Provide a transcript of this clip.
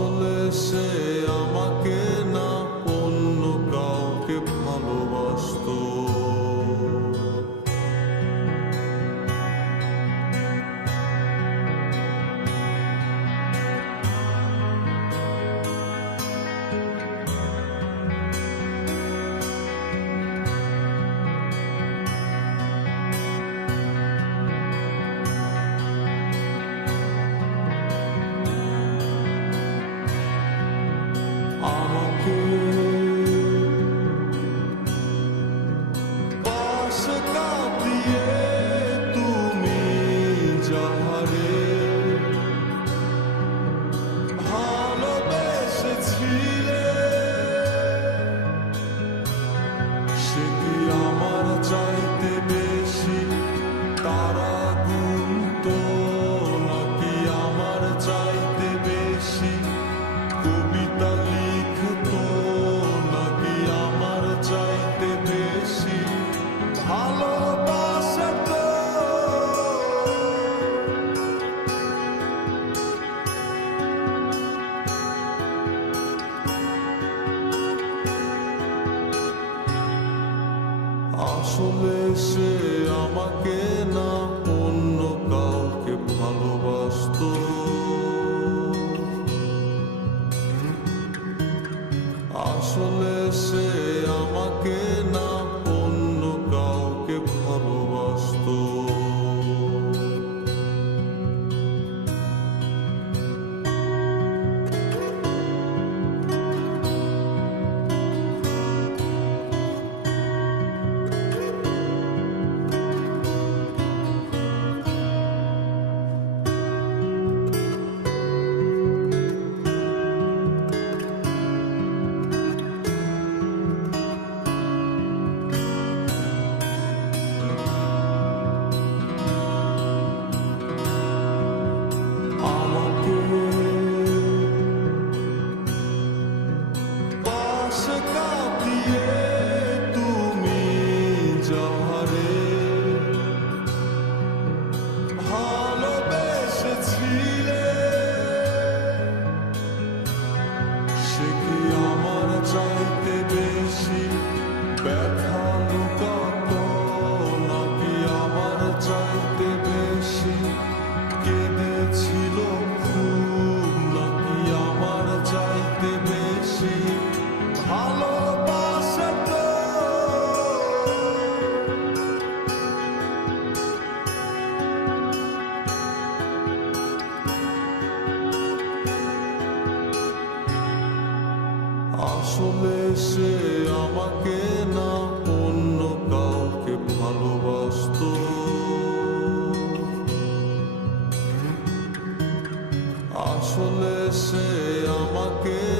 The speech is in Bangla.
আসলে সে আমাকে আসলে সে আমাকে না অন্য কাউকে ভালোবাসতো। আসলে আসলে সে আমাকে না অন্য কাউকে ভালোবাসত। আসলে সে আমাকে